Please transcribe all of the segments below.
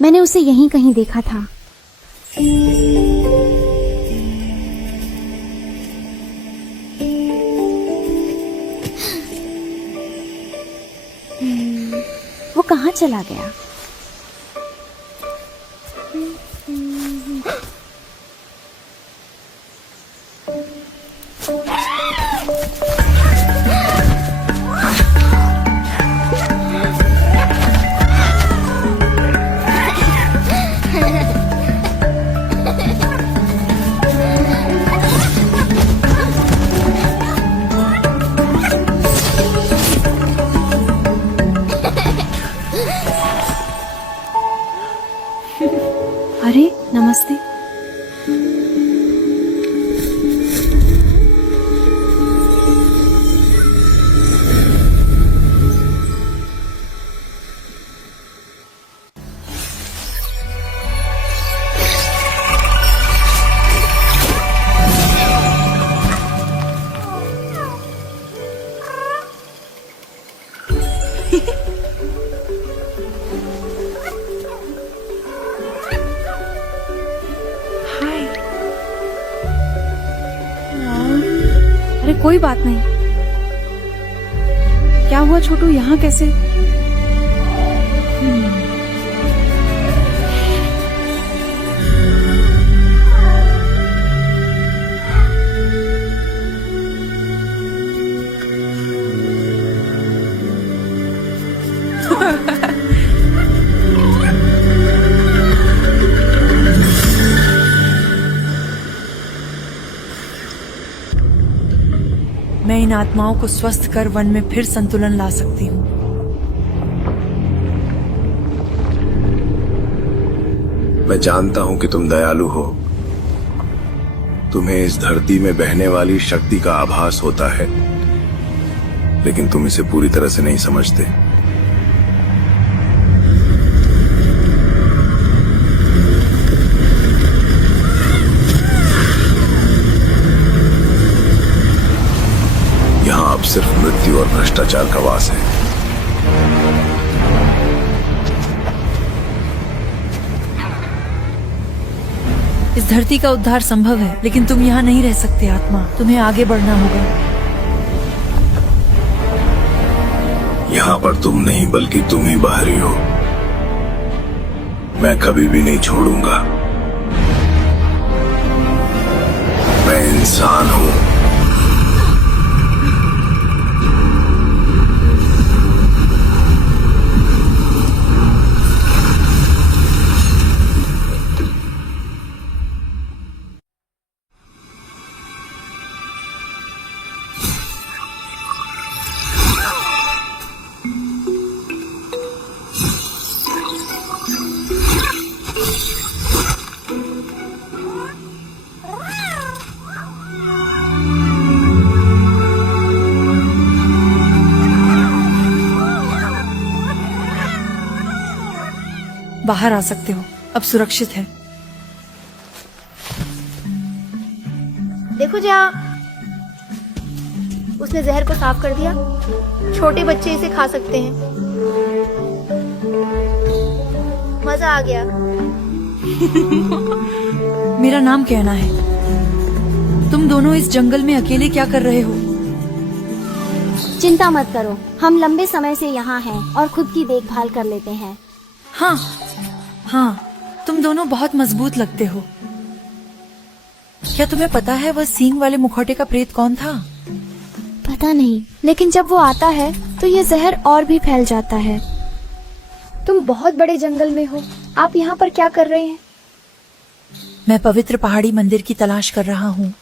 मैंने उसे यहीं कहीं देखा था। वो कहाँ चला गया? अरे नमस्ते। अरे कोई बात नहीं। क्या हुआ छोटू, यहाँ कैसे? मैं इन आत्माओं को स्वस्थ कर वन में फिर संतुलन ला सकती हूँ। मैं जानता हूं कि तुम दयालु हो। तुम्हें इस धरती में बहने वाली शक्ति का आभास होता है, लेकिन तुम इसे पूरी तरह से नहीं समझते। यहां अब सिर्फ मृत्यु और भ्रष्टाचार का वास है। इस धरती का उद्धार संभव है, लेकिन तुम यहाँ नहीं रह सकते आत्मा। तुम्हें आगे बढ़ना होगा। यहां पर तुम नहीं बल्कि तुम ही बाहरी हो। मैं कभी भी नहीं छोड़ूंगा। मैं इंसान हूं। बाहर आ सकते हो, अब सुरक्षित है। देखो जा, उसने जहर को साफ कर दिया। छोटे बच्चे इसे खा सकते हैं। मजा आ गया। मेरा नाम कहना है। तुम दोनों इस जंगल में अकेले क्या कर रहे हो? चिंता मत करो, हम लंबे समय से यहाँ हैं और खुद की देखभाल कर लेते हैं। हाँ हाँ, तुम दोनों बहुत मजबूत लगते हो। क्या तुम्हें पता है वह सींग वाले मुखौटे का प्रेत कौन था? पता नहीं, लेकिन जब वो आता है तो ये जहर और भी फैल जाता है। तुम बहुत बड़े जंगल में हो, आप यहाँ पर क्या कर रहे हैं? मैं पवित्र पहाड़ी मंदिर की तलाश कर रहा हूँ।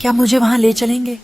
क्या मुझे वहाँ ले चलेंगे?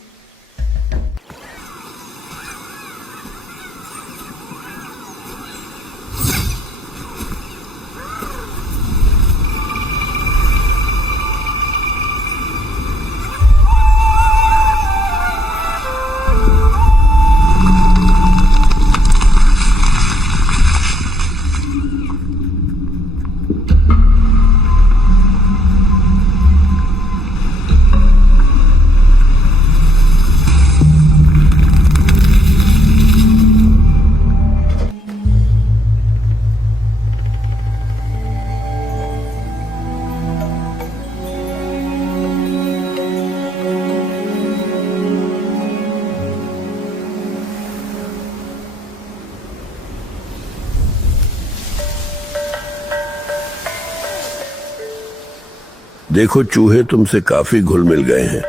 देखो चूहे तुमसे काफी घुल मिल गए हैं।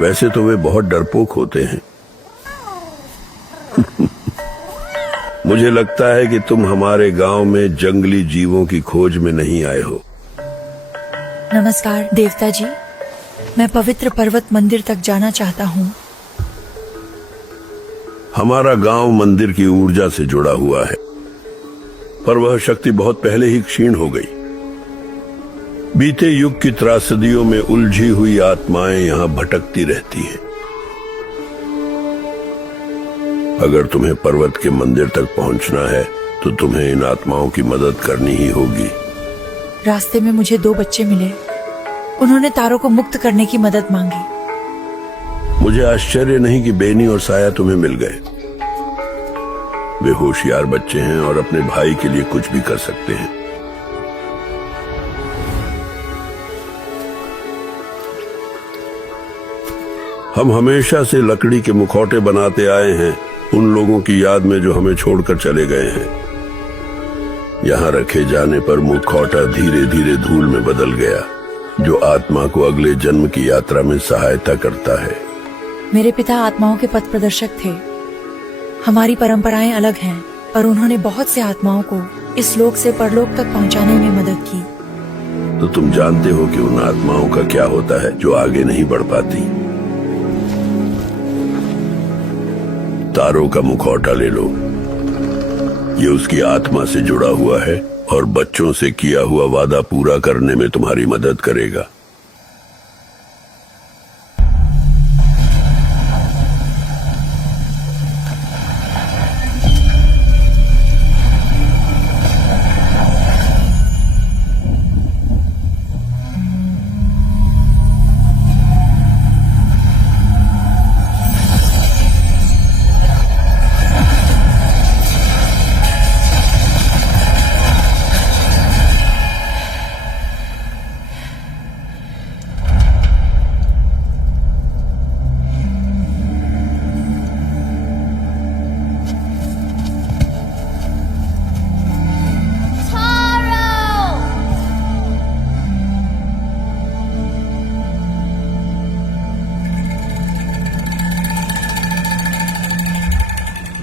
वैसे तो वे बहुत डरपोक होते हैं। मुझे लगता है कि तुम हमारे गांव में जंगली जीवों की खोज में नहीं आए हो। नमस्कार देवता जी, मैं पवित्र पर्वत मंदिर तक जाना चाहता हूँ। हमारा गांव मंदिर की ऊर्जा से जुड़ा हुआ है, पर वह शक्ति बहुत पहले ही क्षीण हो गई। बीते युग की त्रासदियों में उलझी हुई आत्माएं यहां भटकती रहती हैं। अगर तुम्हें पर्वत के मंदिर तक पहुंचना है तो तुम्हें इन आत्माओं की मदद करनी ही होगी। रास्ते में मुझे 2 बच्चे मिले। उन्होंने तारों को मुक्त करने की मदद मांगी। मुझे आश्चर्य नहीं कि बेनी और साया तुम्हें मिल गए। वे होशियार बच्चे हैं और अपने भाई के लिए कुछ भी कर सकते हैं। हम हमेशा से लकड़ी के मुखौटे बनाते आए हैं उन लोगों की याद में जो हमें छोड़कर चले गए हैं। यहाँ रखे जाने पर मुखौटा धीरे धीरे धूल में बदल गया, जो आत्मा को अगले जन्म की यात्रा में सहायता करता है। मेरे पिता आत्माओं के पथ प्रदर्शक थे। हमारी परंपराएं अलग हैं, पर उन्होंने बहुत से आत्माओं को इस लोक से परलोक तक पहुंचाने में मदद की। तो तुम जानते हो कि उन आत्माओं का क्या होता है जो आगे नहीं बढ़ पाती। तारों का मुखौटा ले लो। ये उसकी आत्मा से जुड़ा हुआ है और बच्चों से किया हुआ वादा पूरा करने में तुम्हारी मदद करेगा।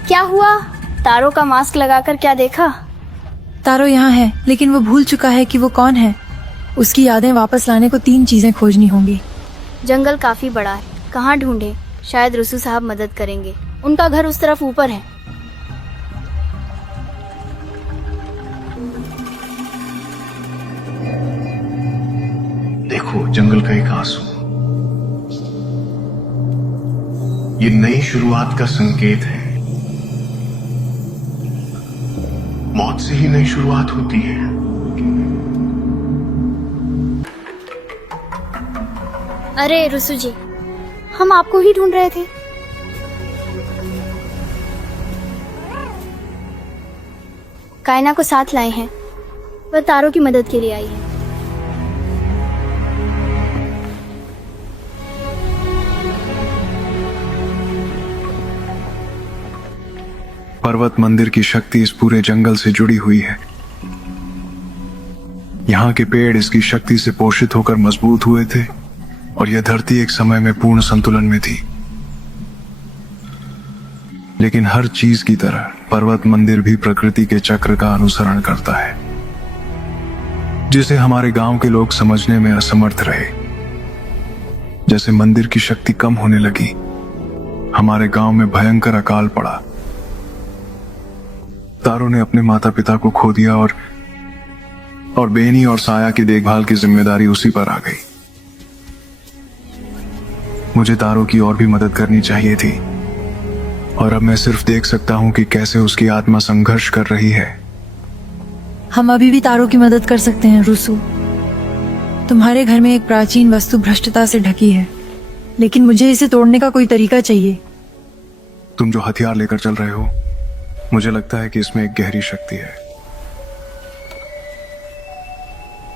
क्या हुआ? तारों का मास्क लगाकर क्या देखा? तारो यहाँ है, लेकिन वो भूल चुका है कि वो कौन है। उसकी यादें वापस लाने को 3 चीजें खोजनी होंगी। जंगल काफी बड़ा है, कहाँ ढूंढे? शायद रुसू साहब मदद करेंगे। उनका घर उस तरफ ऊपर है। देखो, जंगल का एक आंसू, ये नई शुरुआत का संकेत है। मौत से ही नई शुरुआत होती है। अरे रुसू जी, हम आपको ही ढूंढ रहे थे। कायना को साथ लाए हैं। वह तारों की मदद के लिए आई है। पर्वत मंदिर की शक्ति इस पूरे जंगल से जुड़ी हुई है। यहाँ के पेड़ इसकी शक्ति से पोषित होकर मजबूत हुए थे और यह धरती एक समय में पूर्ण संतुलन में थी। लेकिन हर चीज की तरह पर्वत मंदिर भी प्रकृति के चक्र का अनुसरण करता है, जिसे हमारे गांव के लोग समझने में असमर्थ रहे। जैसे मंदिर की शक्ति कम होने लगी, हमारे गांव में भयंकर अकाल पड़ा। तारों ने अपने माता पिता को खो दिया और बेनी और साया की देखभाल की जिम्मेदारी उसी पर आ गई। मुझे तारों की और भी मदद करनी चाहिए थी, और अब मैं सिर्फ देख सकता हूं कि कैसे उसकी आत्मा संघर्ष कर रही है। हम अभी भी तारों की मदद कर सकते हैं रुसू। तुम्हारे घर में एक प्राचीन वस्तु भ्रष्टता से ढकी है, लेकिन मुझे इसे तोड़ने का कोई तरीका चाहिए। तुम जो हथियार लेकर चल रहे हो, मुझे लगता है कि इसमें एक गहरी शक्ति है।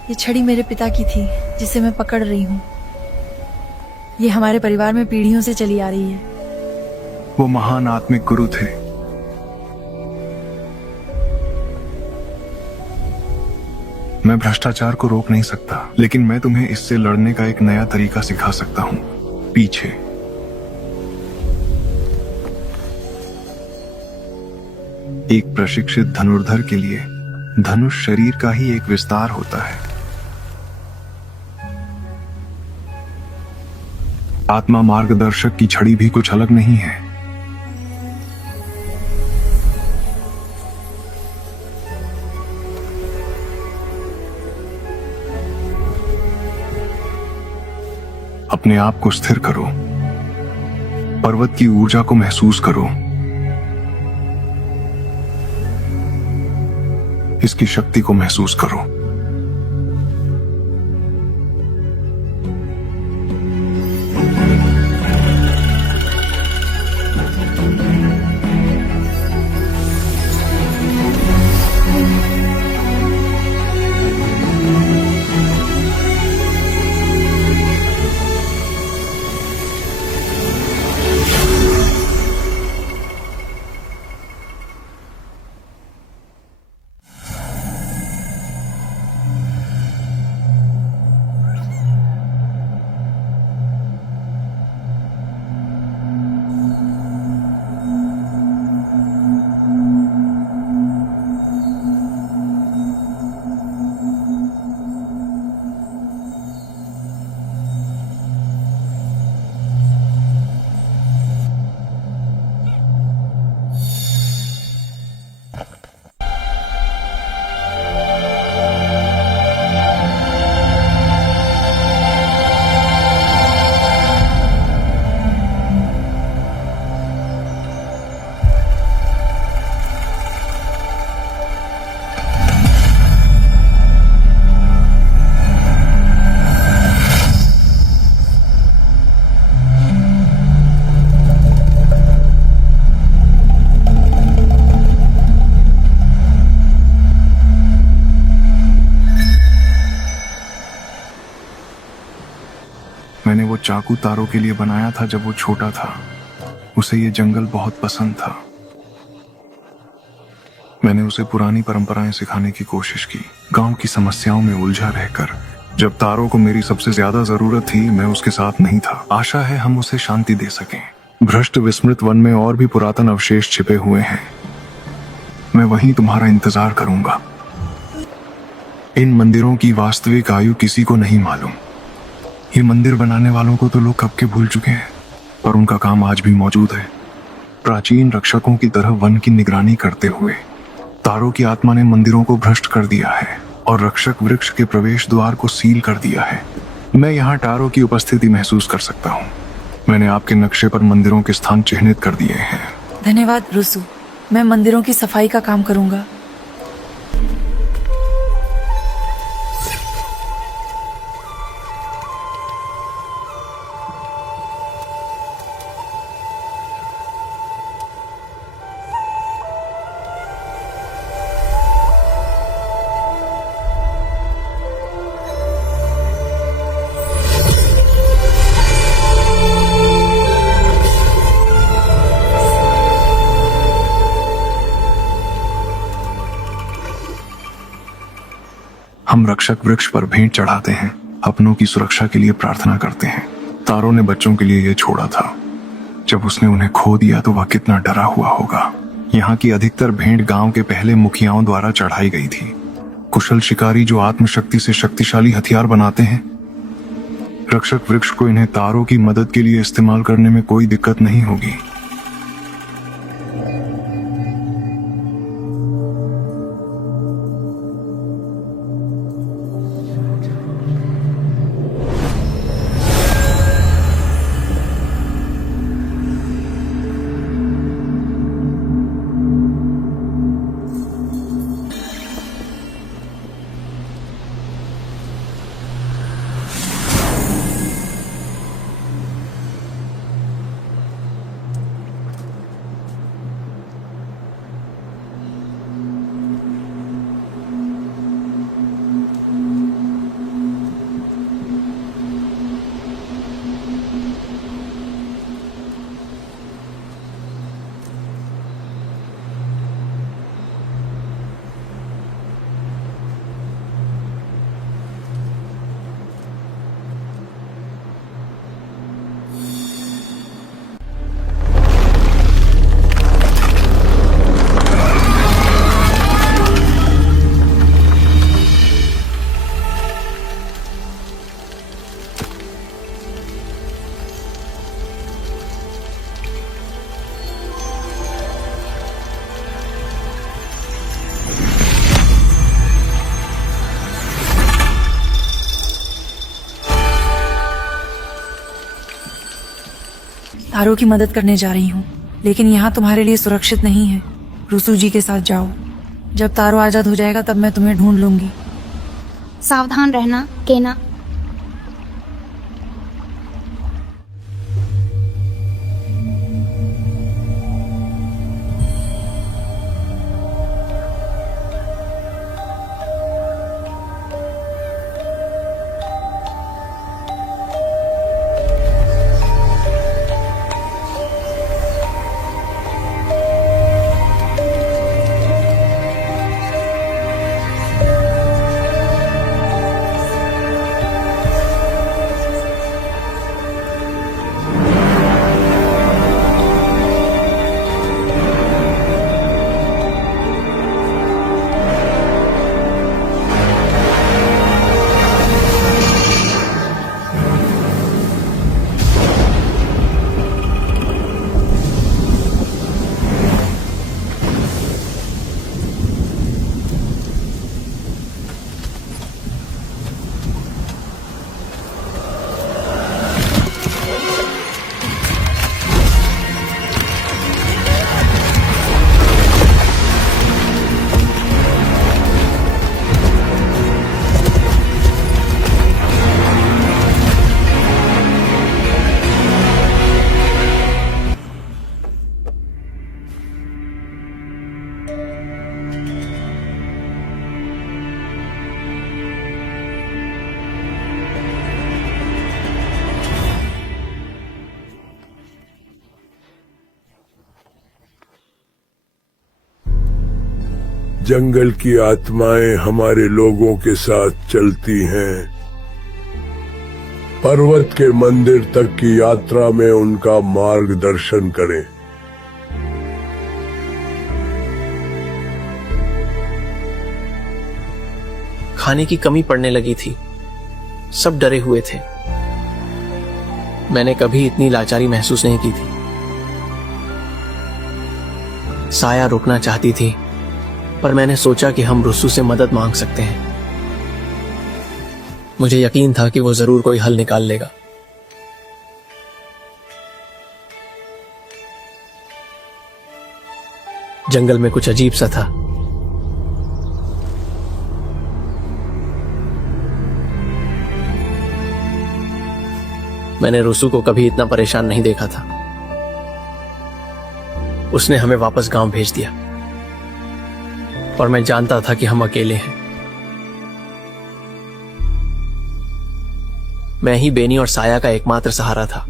ये छड़ी मेरे पिता की थी, जिसे मैं पकड़ रही हूँ। ये हमारे परिवार में पीढ़ियों से चली आ रही है। वो महान आत्मिक गुरु थे। मैं भ्रष्टाचार को रोक नहीं सकता, लेकिन मैं तुम्हें इससे लड़ने का एक नया तरीका सिखा सकता हूँ। पीछे। एक प्रशिक्षित धनुर्धर के लिए धनुष शरीर का ही एक विस्तार होता है। आत्मा मार्गदर्शक की छड़ी भी कुछ अलग नहीं है। अपने आप को स्थिर करो, पर्वत की ऊर्जा को महसूस करो, इसकी शक्ति को महसूस करो। मैंने वो चाकू तारों के लिए बनाया था जब वो छोटा था। उसे ये जंगल बहुत पसंद था। मैंने उसे पुरानी परंपराएं सिखाने की कोशिश की, गांव की समस्याओं में उलझा रहकर। जब तारों को मेरी सबसे ज्यादा जरूरत थी, मैं उसके साथ नहीं था। आशा है हम उसे शांति दे सकें। भ्रष्ट विस्मृत वन में और भी पुरातन अवशेष छिपे हुए हैं। मैं वहीं तुम्हारा इंतजार करूंगा। इन मंदिरों की वास्तविक आयु किसी को नहीं मालूम। ये मंदिर बनाने वालों को तो लोग कब के भूल चुके हैं, पर उनका काम आज भी मौजूद है। प्राचीन रक्षकों की तरह वन की निगरानी करते हुए तारों की आत्मा ने मंदिरों को भ्रष्ट कर दिया है और रक्षक वृक्ष के प्रवेश द्वार को सील कर दिया है। मैं यहाँ तारों की उपस्थिति महसूस कर सकता हूँ। मैंने आपके नक्शे पर मंदिरों के स्थान चिन्हित कर दिए हैं। धन्यवाद रुसु, मैं मंदिरों की सफाई का काम करूंगा। हम रक्षक वृक्ष पर भेंट चढ़ाते हैं, अपनों की सुरक्षा के लिए प्रार्थना करते हैं। तारों ने बच्चों के लिए ये छोड़ा था। जब उसने उन्हें खो दिया तो वह कितना डरा हुआ होगा। यहाँ की अधिकतर भेंट गांव के पहले मुखियाओं द्वारा चढ़ाई गई थी। कुशल शिकारी जो आत्मशक्ति से शक्तिशाली हथियार बनाते हैं। रक्षक वृक्ष को इन्हें तारों की मदद के लिए इस्तेमाल करने में कोई दिक्कत नहीं होगी। तारो की मदद करने जा रही हूँ, लेकिन यहाँ तुम्हारे लिए सुरक्षित नहीं है। रुसू जी के साथ जाओ। जब तारो आजाद हो जाएगा तब मैं तुम्हें ढूंढ लूंगी। सावधान रहना केना। जंगल की आत्माएं हमारे लोगों के साथ चलती हैं। पर्वत के मंदिर तक की यात्रा में उनका मार्गदर्शन करें। खाने की कमी पड़ने लगी थी। सब डरे हुए थे। मैंने कभी इतनी लाचारी महसूस नहीं की थी। साया रुकना चाहती थी, पर मैंने सोचा कि हम रुस्सू से मदद मांग सकते हैं। मुझे यकीन था कि वो जरूर कोई हल निकाल लेगा। जंगल में कुछ अजीब सा था। मैंने रुस्सू को कभी इतना परेशान नहीं देखा था। उसने हमें वापस गांव भेज दिया, और मैं जानता था कि हम अकेले हैं। मैं ही बेनी और साया का एकमात्र सहारा था।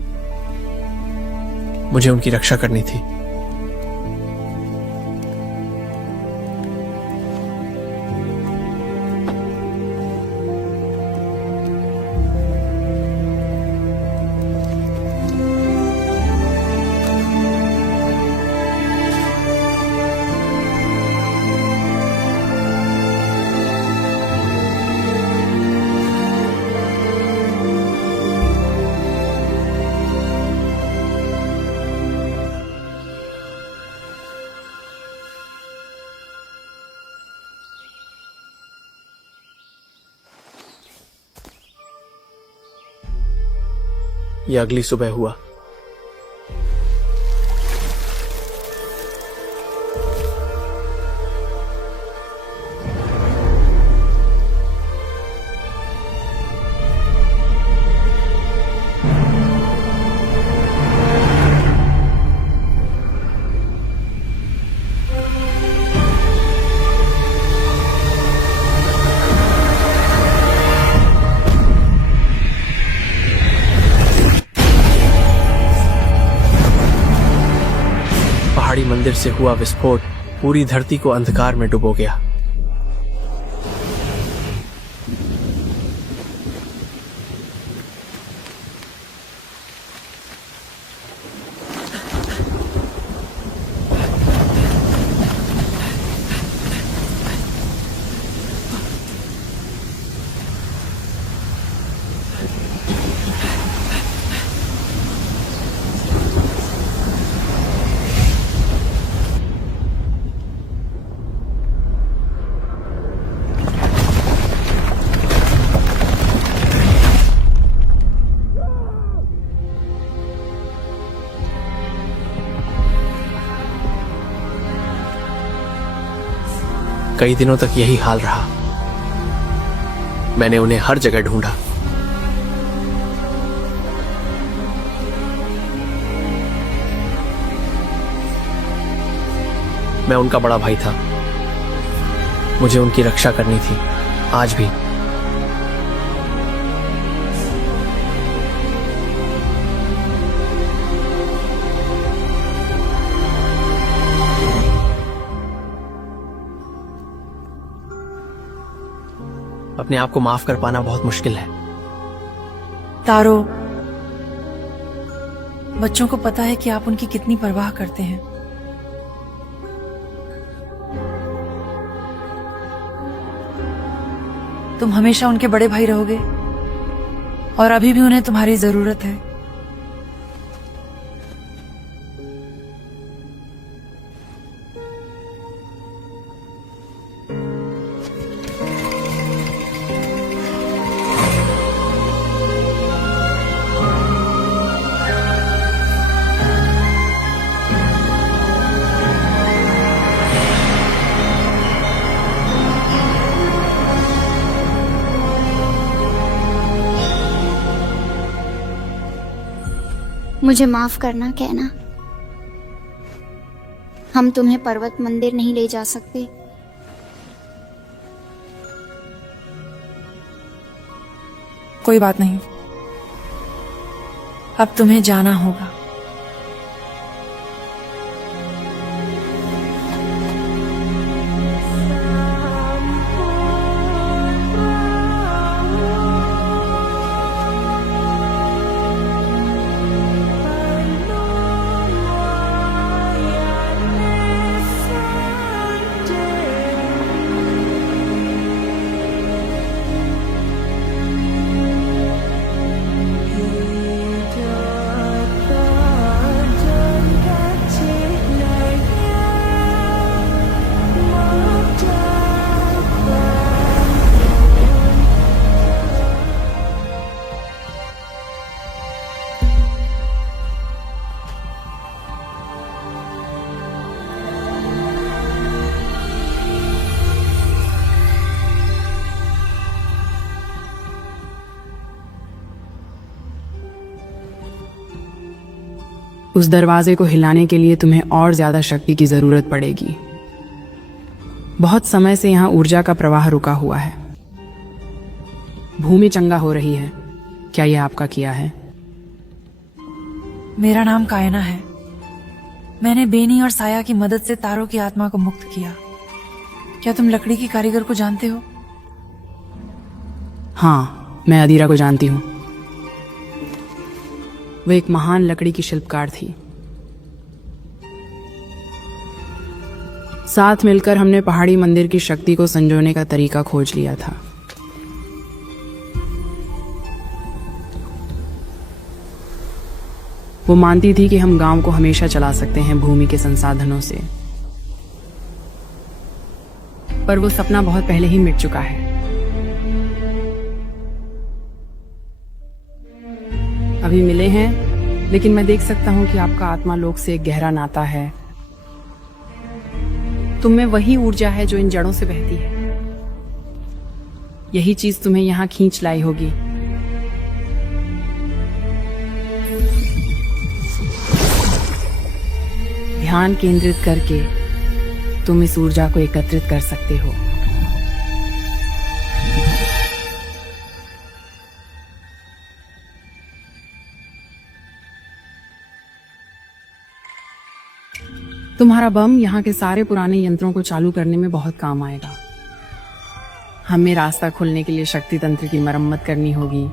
मुझे उनकी रक्षा करनी थी। यह अगली सुबह हुआ। पहाड़ी मंदिर से हुआ विस्फोट पूरी धरती को अंधकार में डुबो गया। कई दिनों तक यही हाल रहा। मैंने उन्हें हर जगह ढूंढा। मैं उनका बड़ा भाई था, मुझे उनकी रक्षा करनी थी, आज भी। अपने आप को माफ कर पाना बहुत मुश्किल है। तारो, बच्चों को पता है कि आप उनकी कितनी परवाह करते हैं। तुम हमेशा उनके बड़े भाई रहोगे और अभी भी उन्हें तुम्हारी जरूरत है। मुझे माफ करना कहना। हम तुम्हें पर्वत मंदिर नहीं ले जा सकते। कोई बात नहीं, अब तुम्हें जाना होगा। उस दरवाजे को हिलाने के लिए तुम्हें और ज्यादा शक्ति की जरूरत पड़ेगी। बहुत समय से यहाँ ऊर्जा का प्रवाह रुका हुआ है। भूमि चंगा हो रही है। क्या यह आपका किया है? मेरा नाम कायना है। मैंने बेनी और साया की मदद से तारों की आत्मा को मुक्त किया। क्या तुम लकड़ी की कारीगर को जानते हो? हाँ, मैं अदीरा को जानती हूँ। वो एक महान लकड़ी की शिल्पकार थी। साथ मिलकर हमने पहाड़ी मंदिर की शक्ति को संजोने का तरीका खोज लिया था। वो मानती थी कि हम गांव को हमेशा चला सकते हैं भूमि के संसाधनों से, पर वो सपना बहुत पहले ही मिट चुका है। अभी मिले हैं, लेकिन मैं देख सकता हूं कि आपका आत्मा लोक से एक गहरा नाता है। तुम में वही ऊर्जा है जो इन जड़ों से बहती है। यही चीज तुम्हें यहां खींच लाई होगी। ध्यान केंद्रित करके तुम इस ऊर्जा को एकत्रित कर सकते हो। तुम्हारा बम यहाँ के सारे पुराने यंत्रों को चालू करने में बहुत काम आएगा। हमें रास्ता खोलने के लिए शक्ति तंत्र की मरम्मत करनी होगी।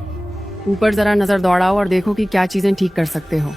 ऊपर जरा नजर दौड़ाओ और देखो कि क्या चीजें ठीक कर सकते हो।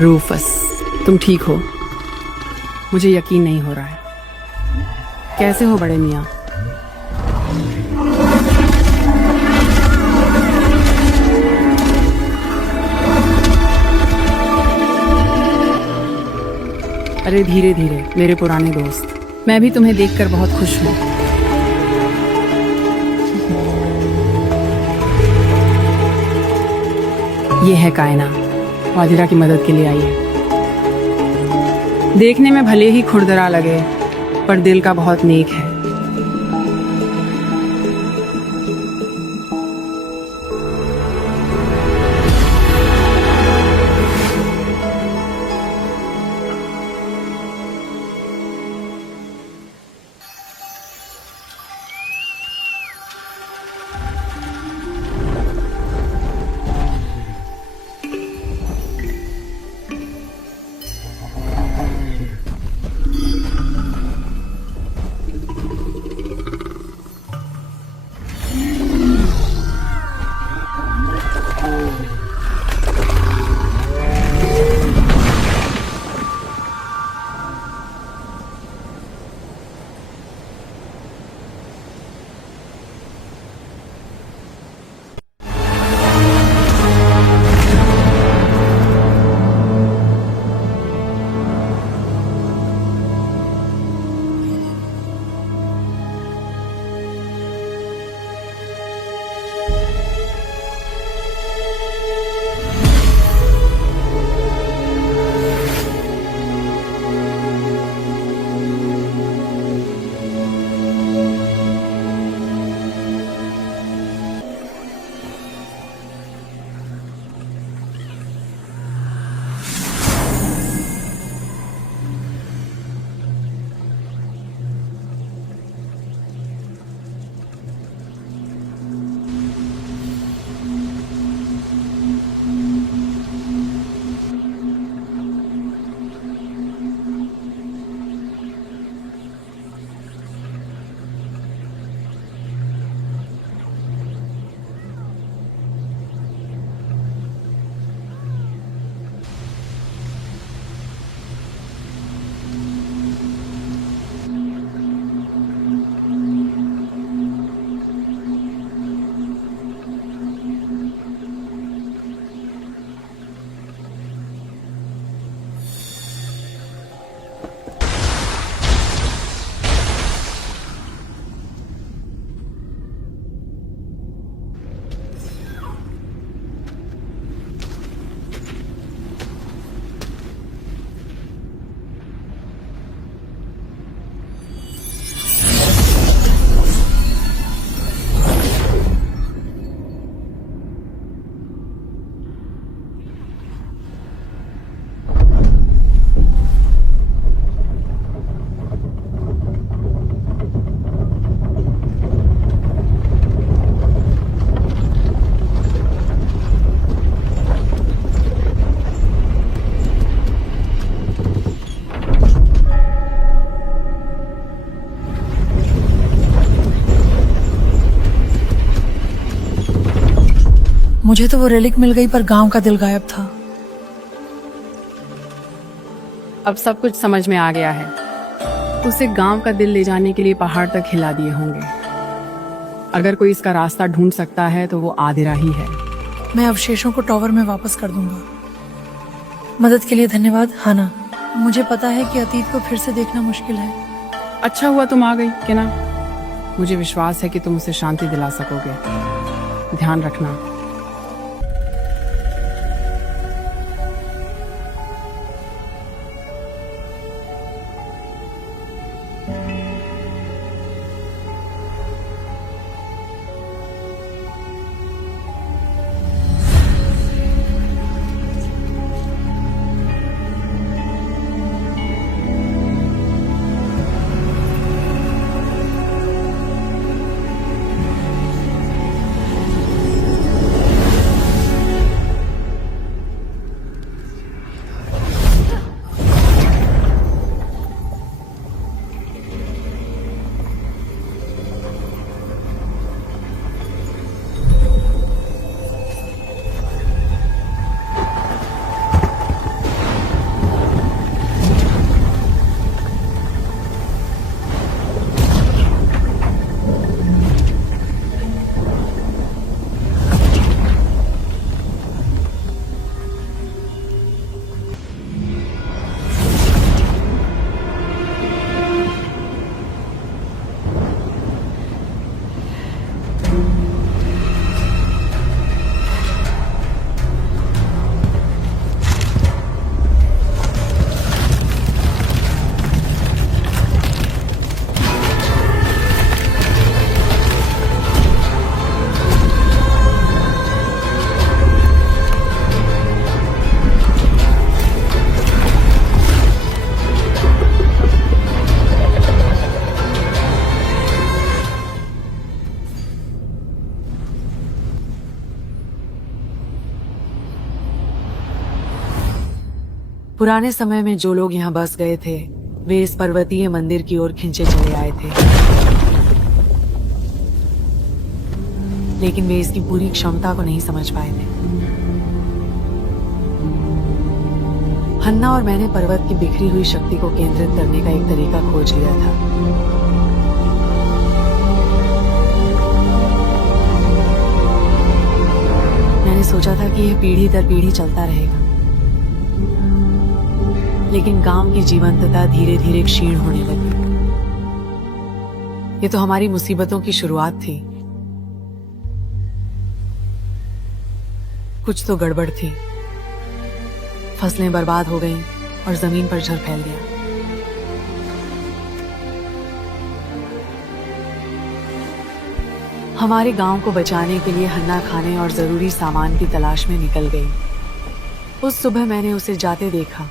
रूफस, तुम ठीक हो? मुझे यकीन नहीं हो रहा है। कैसे हो बड़े मियाँ? अरे धीरे धीरे मेरे पुराने दोस्त, मैं भी तुम्हें देखकर बहुत खुश हूँ। ये है कायना, वादिरा की मदद के लिए आई है। देखने में भले ही खुरदरा लगे, पर दिल का बहुत नेक है। मुझे तो वो रेलिक मिल गई, पर गांव का दिल गायब था। अब सब कुछ समझ में आ गया है। उसे गांव का दिल ले जाने के लिए पहाड़ तक हिला दिए होंगे। अगर कोई इसका रास्ता ढूंढ सकता है तो वो आदिरा ही है। मैं अवशेषों को टॉवर में वापस कर दूंगा। मदद के लिए धन्यवाद हाना। मुझे पता है कि अतीत को फिर से देखना मुश्किल है। अच्छा हुआ तुम आ गई किना। मुझे विश्वास है कि तुम उसे शांति दिला सकोगे। ध्यान रखना। पुराने समय में जो लोग यहाँ बस गए थे वे इस पर्वतीय मंदिर की ओर खिंचे चले आए थे, लेकिन वे इसकी पूरी क्षमता को नहीं समझ पाए थे। हन्ना और मैंने पर्वत की बिखरी हुई शक्ति को केंद्रित करने का एक तरीका खोज लिया था। मैंने सोचा था कि यह पीढ़ी दर पीढ़ी चलता रहेगा, लेकिन गांव की जीवंतता धीरे धीरे क्षीण होने लगी। ये तो हमारी मुसीबतों की शुरुआत थी। कुछ तो गड़बड़ थी। फसलें बर्बाद हो गईं और जमीन पर जहर फैल गया। हमारे गांव को बचाने के लिए हन्ना खाने और जरूरी सामान की तलाश में निकल गई। उस सुबह मैंने उसे जाते देखा,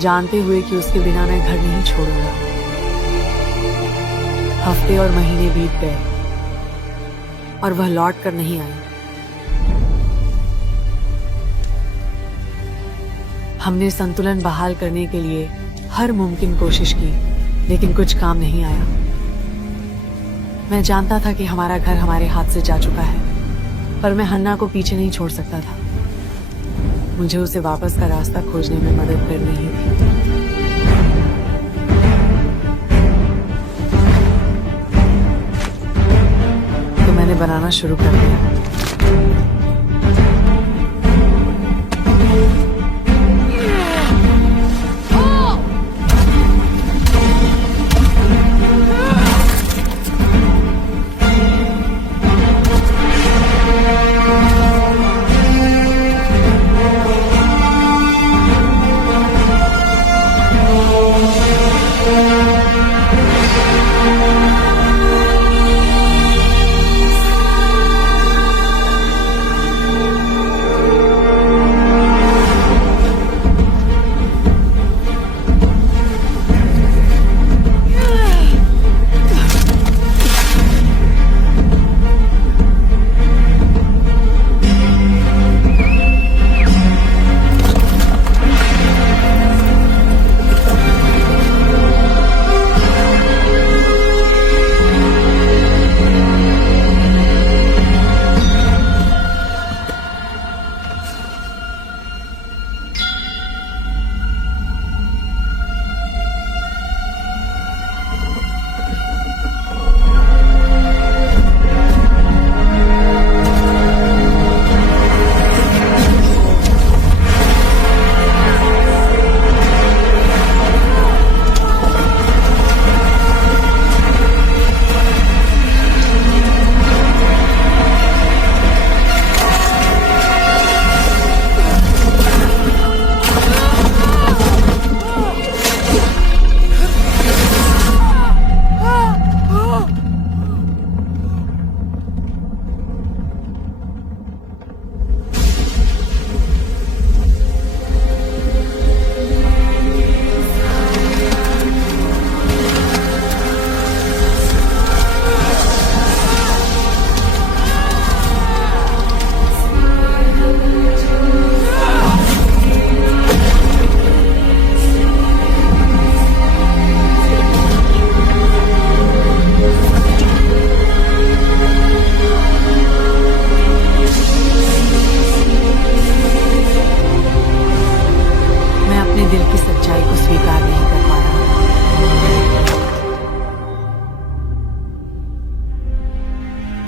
जानते हुए कि उसके बिना मैं घर नहीं छोड़ूंगा। हफ्ते और महीने बीत गए और वह लौट कर नहीं आई। हमने संतुलन बहाल करने के लिए हर मुमकिन कोशिश की, लेकिन कुछ काम नहीं आया। मैं जानता था कि हमारा घर हमारे हाथ से जा चुका है, पर मैं हन्ना को पीछे नहीं छोड़ सकता था। मुझे उसे वापस का रास्ता खोजने में मदद करनी ही थी। तो मैंने बनाना शुरू कर दिया।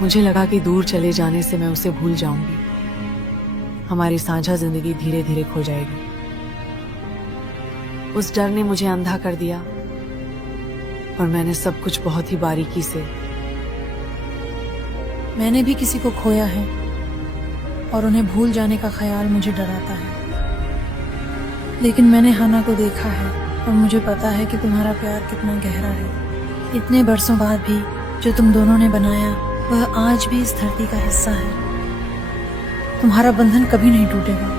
मुझे लगा कि दूर चले जाने से मैं उसे भूल जाऊंगी, हमारी साझा जिंदगी धीरे धीरे खो जाएगी। उस डर ने मुझे अंधा कर दिया और मैंने सब कुछ बहुत ही बारीकी से। मैंने भी किसी को खोया है और उन्हें भूल जाने का ख्याल मुझे डराता है, लेकिन मैंने हन्ना को देखा है और मुझे पता है कि तुम्हारा प्यार कितना गहरा है। इतने बरसों बाद भी जो तुम दोनों ने बनाया वह आज भी इस धरती का हिस्सा है। तुम्हारा बंधन कभी नहीं टूटेगा।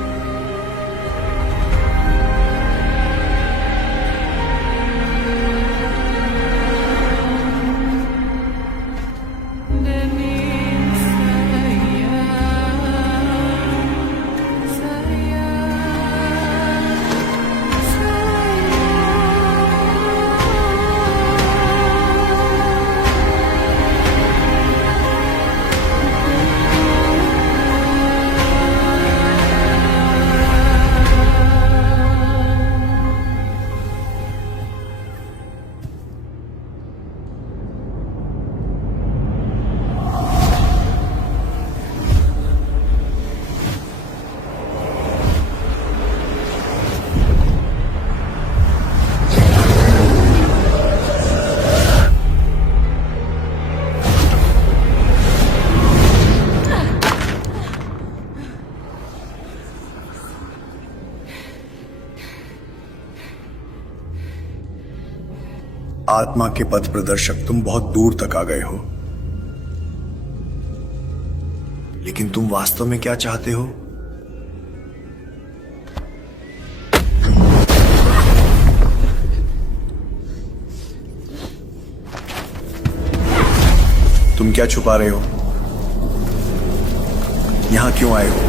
आत्मा के पथ प्रदर्शक, तुम बहुत दूर तक आ गए हो, लेकिन तुम वास्तव में क्या चाहते हो? तुम क्या छुपा रहे हो? यहां क्यों आए हो?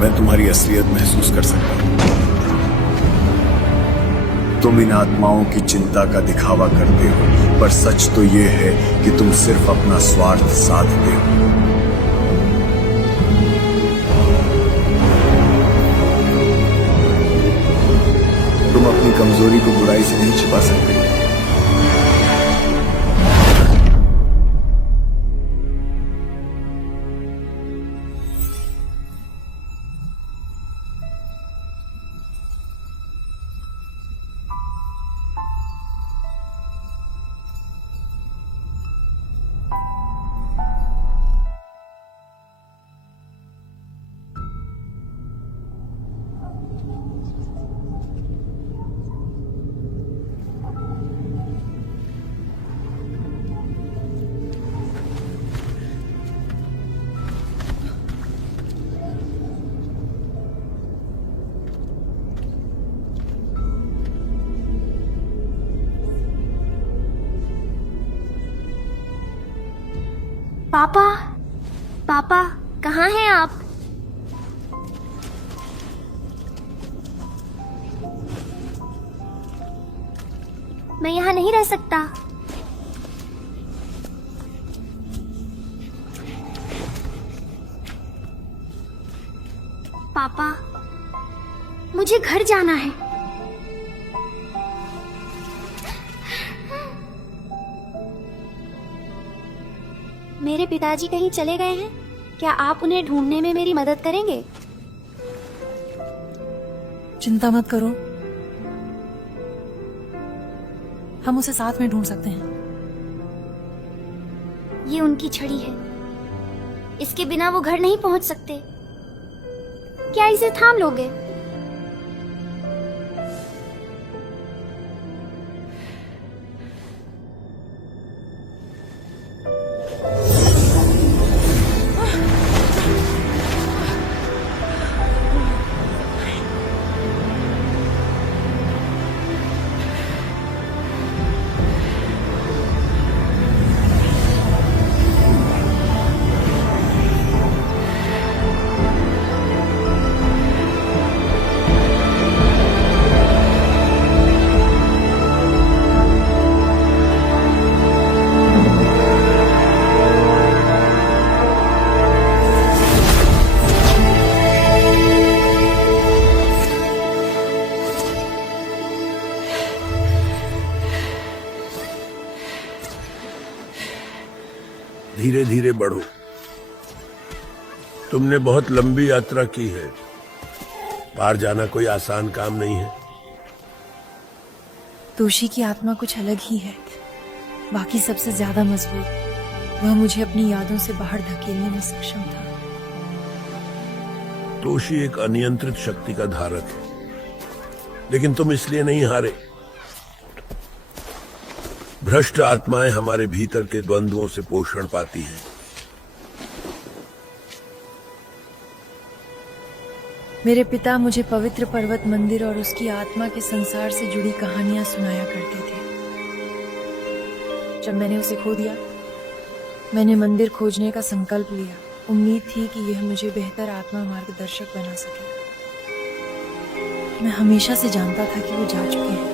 मैं तुम्हारी असलियत महसूस कर सकता हूं। तुम इन आत्माओं की चिंता का दिखावा करते हो, पर सच तो यह है कि तुम सिर्फ अपना स्वार्थ साधते हो। तुम अपनी कमजोरी को बुराई से नहीं छिपा सकते। पापा, पापा, कहाँ हैं आप? मैं यहाँ नहीं रह सकता। पापा, मुझे घर जाना है। मेरे पिताजी कहीं चले गए हैं? क्या आप उन्हें ढूंढने में मेरी मदद करेंगे? चिंता मत करो, हम उसे साथ में ढूंढ सकते हैं। ये उनकी छड़ी है, इसके बिना वो घर नहीं पहुंच सकते। क्या इसे थाम लोगे? धीरे धीरे बढ़ो। तुमने बहुत लंबी यात्रा की है, पार जाना कोई आसान काम नहीं है। तोशी की आत्मा कुछ अलग ही है, बाकी सबसे ज्यादा मजबूत। वह मुझे अपनी यादों से बाहर धकेलने में सक्षम था। तोशी एक अनियंत्रित शक्ति का धारक है, लेकिन तुम इसलिए नहीं हारे। भ्रष्ट आत्माएं हमारे भीतर के द्वंद्वों से पोषण पाती हैं। मेरे पिता मुझे पवित्र पर्वत मंदिर और उसकी आत्मा के संसार से जुड़ी कहानियां सुनाया करते थे। जब मैंने उसे खो दिया, मैंने मंदिर खोजने का संकल्प लिया। उम्मीद थी कि यह मुझे बेहतर आत्मा मार्गदर्शक बना सके। मैं हमेशा से जानता था कि वो जा चुके हैं,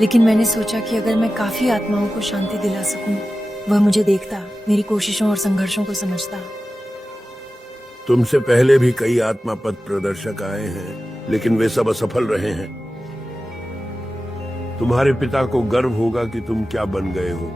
लेकिन मैंने सोचा कि अगर मैं काफी आत्माओं को शांति दिला सकूं, वह मुझे देखता, मेरी कोशिशों और संघर्षों को समझता। तुमसे पहले भी कई आत्मा पथ प्रदर्शक आए हैं, लेकिन वे सब असफल रहे हैं। तुम्हारे पिता को गर्व होगा कि तुम क्या बन गए हो।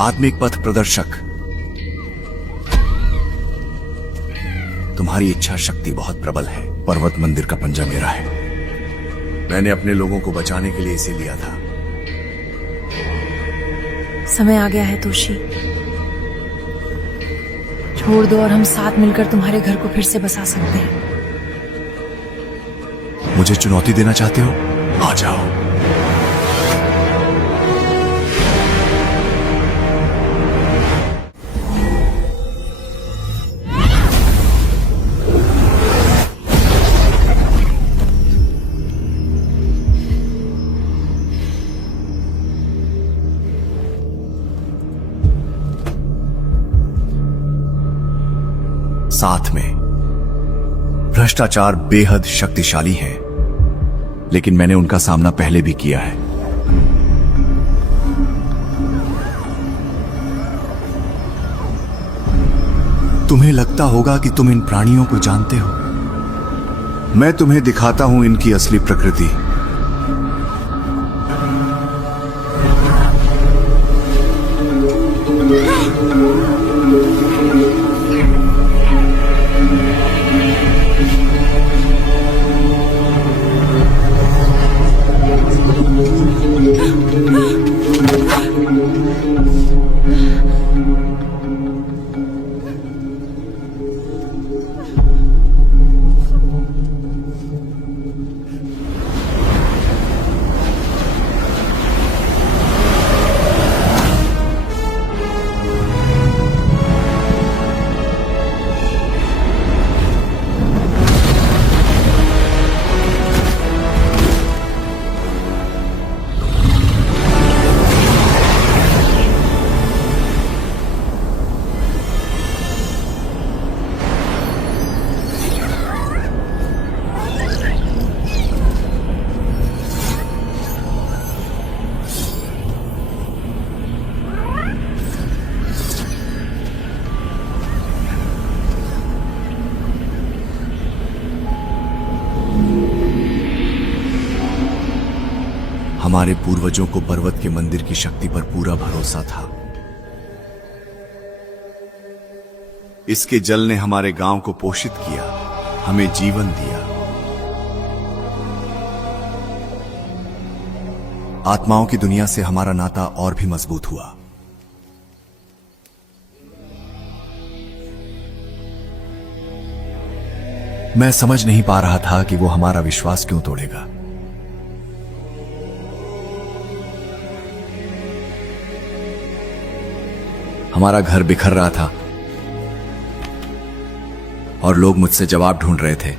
आत्मिक पथ प्रदर्शक, तुम्हारी इच्छा शक्ति बहुत प्रबल है। पर्वत मंदिर का पंजा मेरा है। मैंने अपने लोगों को बचाने के लिए इसे लिया था। समय आ गया है तोशी, छोड़ दो और हम साथ मिलकर तुम्हारे घर को फिर से बसा सकते हैं। मुझे चुनौती देना चाहते हो? आ जाओ। साथ में भ्रष्टाचार बेहद शक्तिशाली है, लेकिन मैंने उनका सामना पहले भी किया है। तुम्हें लगता होगा कि तुम इन प्राणियों को जानते हो। मैं तुम्हें दिखाता हूं इनकी असली प्रकृति। हमारे पूर्वजों को पर्वत के मंदिर की शक्ति पर पूरा भरोसा था। इसके जल ने हमारे गांव को पोषित किया, हमें जीवन दिया। आत्माओं की दुनिया से हमारा नाता और भी मजबूत हुआ। मैं समझ नहीं पा रहा था कि वो हमारा विश्वास क्यों तोड़ेगा। हमारा घर बिखर रहा था और लोग मुझसे जवाब ढूंढ रहे थे।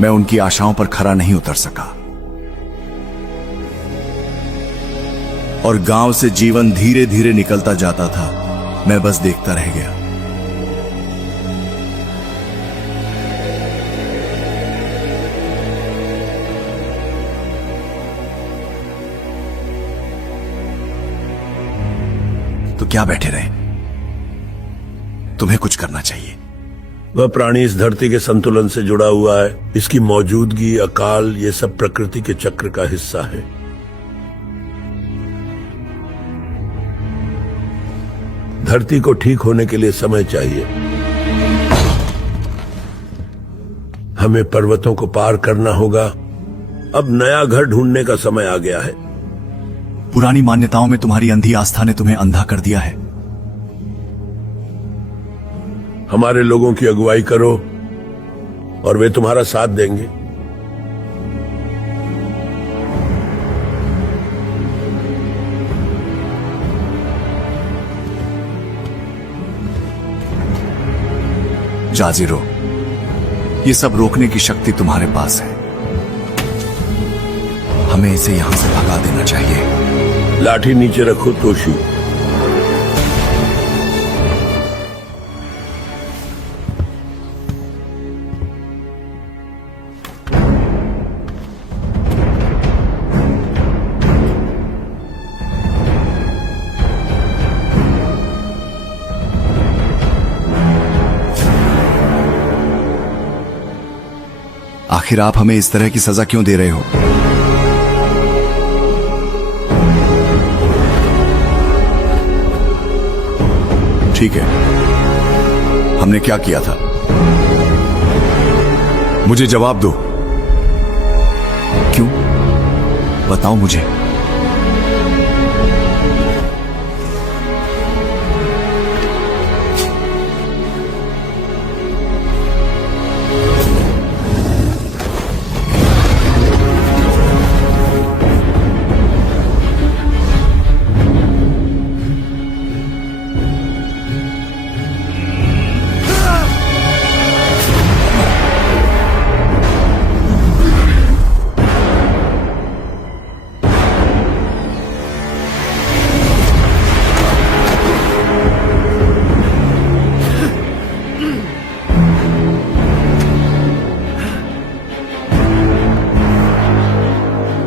मैं उनकी आशाओं पर खरा नहीं उतर सका और गांव से जीवन धीरे धीरे निकलता जाता था। मैं बस देखता रह गया। तो क्या बैठे रहे? तुम्हें कुछ करना चाहिए। वह प्राणी इस धरती के संतुलन से जुड़ा हुआ है। इसकी मौजूदगी, अकाल, ये सब प्रकृति के चक्र का हिस्सा है। धरती को ठीक होने के लिए समय चाहिए। हमें पर्वतों को पार करना होगा। अब नया घर ढूंढने का समय आ गया है। पुरानी मान्यताओं में तुम्हारी अंधी आस्था ने तुम्हें अंधा कर दिया है। हमारे लोगों की अगुवाई करो और वे तुम्हारा साथ देंगे। जाजिरो, ये सब रोकने की शक्ति तुम्हारे पास है। हमें इसे यहां से भगा देना चाहिए। लाठी नीचे रखो तोशी। आखिर आप हमें इस तरह की सजा क्यों दे रहे हो? ठीक है, हमने क्या किया था? मुझे जवाब दो। क्यों? बताओ मुझे।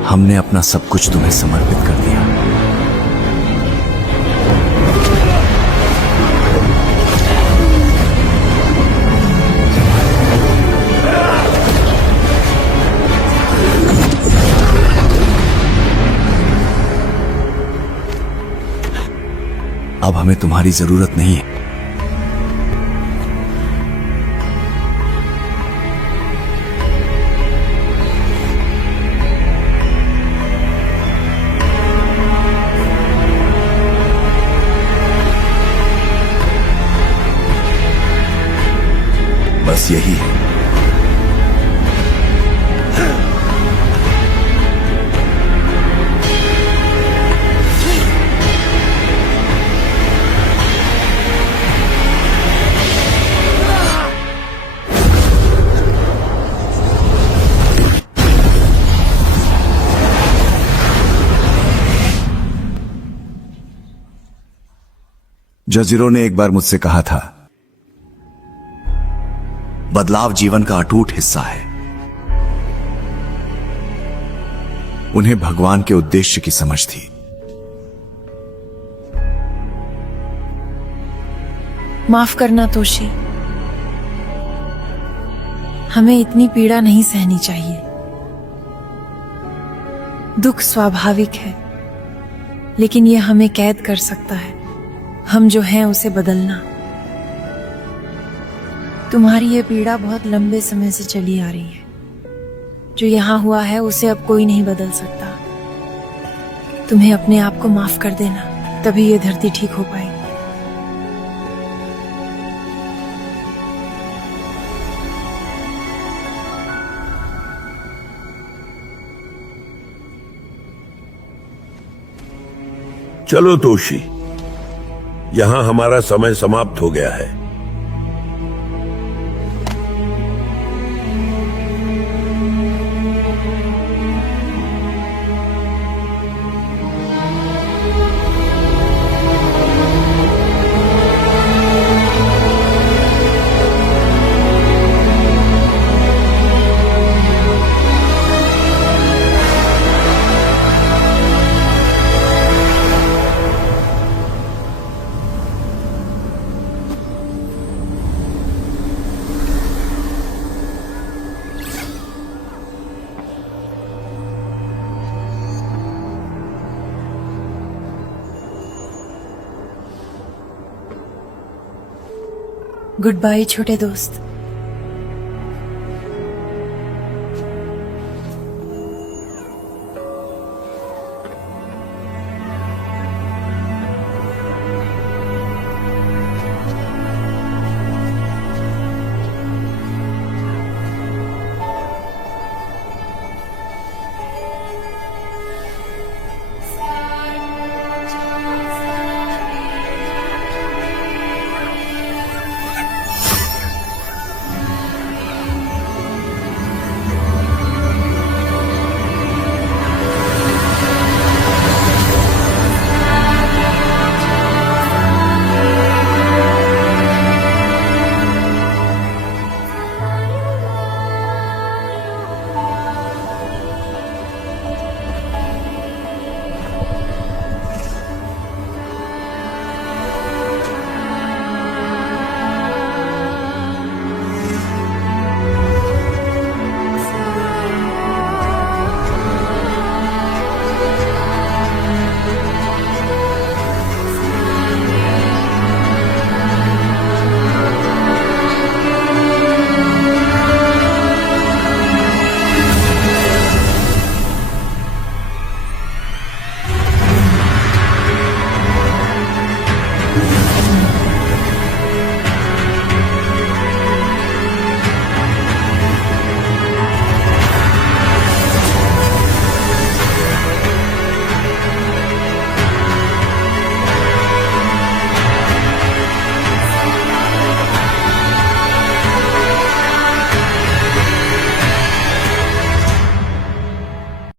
हमने अपना सब कुछ तुम्हें समर्पित कर दिया। अब हमें तुम्हारी जरूरत नहीं है। बस यही है। जजीरो ने एक बार मुझसे कहा था, बदलाव जीवन का अटूट हिस्सा है। उन्हें भगवान के उद्देश्य की समझ थी। माफ करना तोशी, हमें इतनी पीड़ा नहीं सहनी चाहिए। दुख स्वाभाविक है, लेकिन यह हमें कैद कर सकता है। हम जो हैं उसे बदलना। तुम्हारी ये पीड़ा बहुत लंबे समय से चली आ रही है। जो यहां हुआ है उसे अब कोई नहीं बदल सकता। तुम्हें अपने आप को माफ कर देना, तभी ये धरती ठीक हो पाएगी। चलो तोशी, यहां हमारा समय समाप्त हो गया है। गुड बाय छोटे दोस्त।